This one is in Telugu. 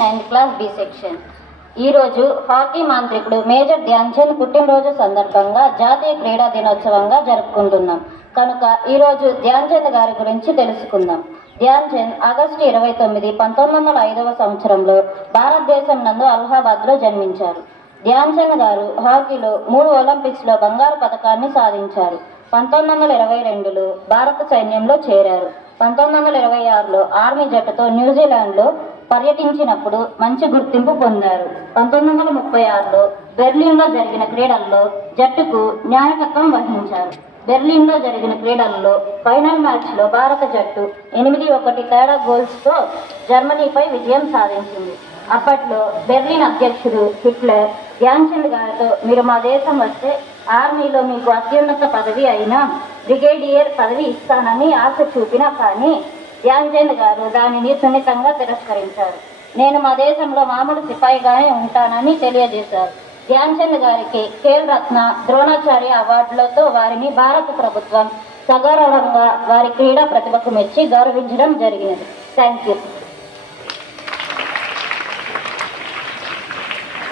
9th class B section. ఈరోజు హాకీ మాంత్రికుడు మేజర్ ధ్యాన్ చంద్ పుట్టినరోజు సందర్భంగా జాతీయ క్రీడా దినోత్సవంగా జరుపుకుంటున్నాం. కనుక ఈరోజు ధ్యాన్ చంద్ గారి గురించి తెలుసుకుందాం. ధ్యాన్ చంద్ ఆగస్టు 29, 1905 సంవత్సరంలో భారతదేశం నందు అలహాబాద్లో జన్మించారు. ధ్యాన్ చంద్ గారు హాకీలో 3 ఒలింపిక్స్లో బంగారు పథకాన్ని సాధించారు. 1922లో భారత సైన్యంలో చేరారు. 1926లో ఆర్మీ జట్టుతో న్యూజిలాండ్లో పర్యటించినప్పుడు మంచి గుర్తింపు పొందారు. 1936లో బెర్లిన్లో జరిగిన క్రీడల్లో జట్టుకు నాయకత్వం వహించారు. బెర్లిన్లో జరిగిన క్రీడల్లో ఫైనల్ మ్యాచ్లో భారత జట్టు 8-1 తేడా గోల్స్తో జర్మనీపై విజయం సాధించింది. అప్పట్లో బెర్లిన్ అధ్యక్షుడు హిట్లర్ ధ్యాన్ చంద్ గారితో, మీరు మా దేశం వస్తే ఆర్మీలో మీకు అత్యున్నత పదవి అయిన బ్రిగేడియర్ పదవి ఇస్తానని ఆశ చూపినా కానీ ధ్యాన్ చంద్ గారు దానిని సున్నితంగా తిరస్కరించారు. నేను మా దేశంలో మామూలు సిపాయిగానే ఉంటానని తెలియజేశారు. ధ్యాన్ చంద్ గారికి ఖేల్ రత్న, ద్రోణాచార్య అవార్డులతో వారిని భారత ప్రభుత్వం సగౌరవంగా వారి క్రీడా ప్రతిభకు మెచ్చి గౌరవించడం జరిగినది. Thank you.